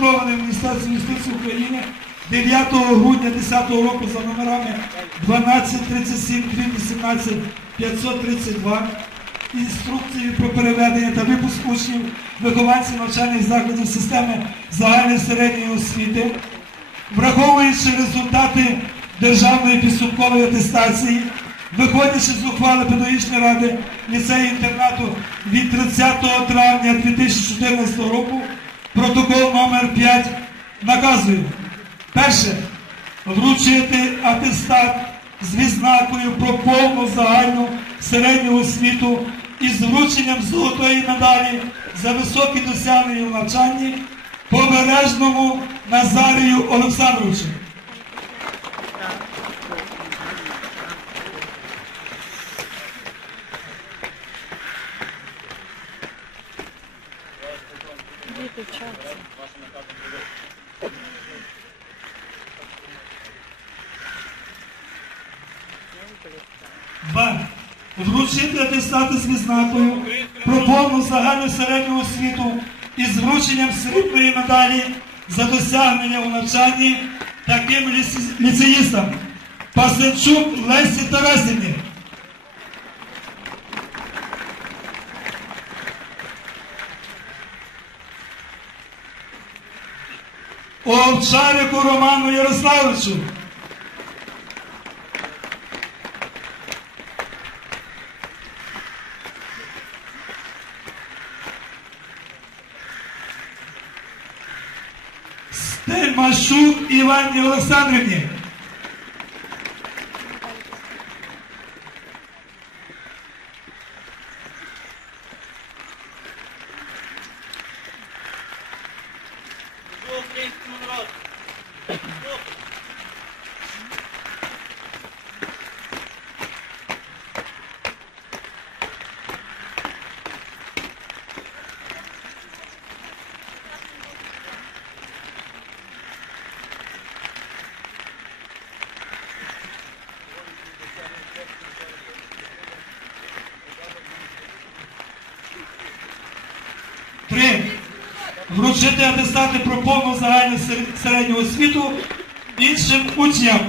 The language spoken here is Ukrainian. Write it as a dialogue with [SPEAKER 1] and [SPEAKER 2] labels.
[SPEAKER 1] зареєстрований в Міністерстві юстиції України 9 грудня 2010 року за номерами 12 37 18 532 інструкції про переведення та випуск учнів вихованців навчальних закладів системи загальної середньої освіти, враховуючи результати державної підсумкової атестації, виходячи з ухвали педагогічної ради ліцею інтернату від 30 травня 2014 року, протокол номер 5 наказую. Перше. Вручити атестат з відзнакою про повну загальну середню освіту із врученням золотої медалі за високі досягнення в навчанні побережному Назарію Олександровичу.
[SPEAKER 2] Діти.
[SPEAKER 1] Два. Вручити атестати з відзнакою про повну загальну середню освіту із врученням срібної медалі за досягнення у навчанні таким ліцеїстам. Пасенчук Лесі Тарасівні. Овчарику Роману Ярославовичу. Стельмашук Івані Олександрівні. Три. Вручити атестати про повну загальну сер- середню освіту іншим учням.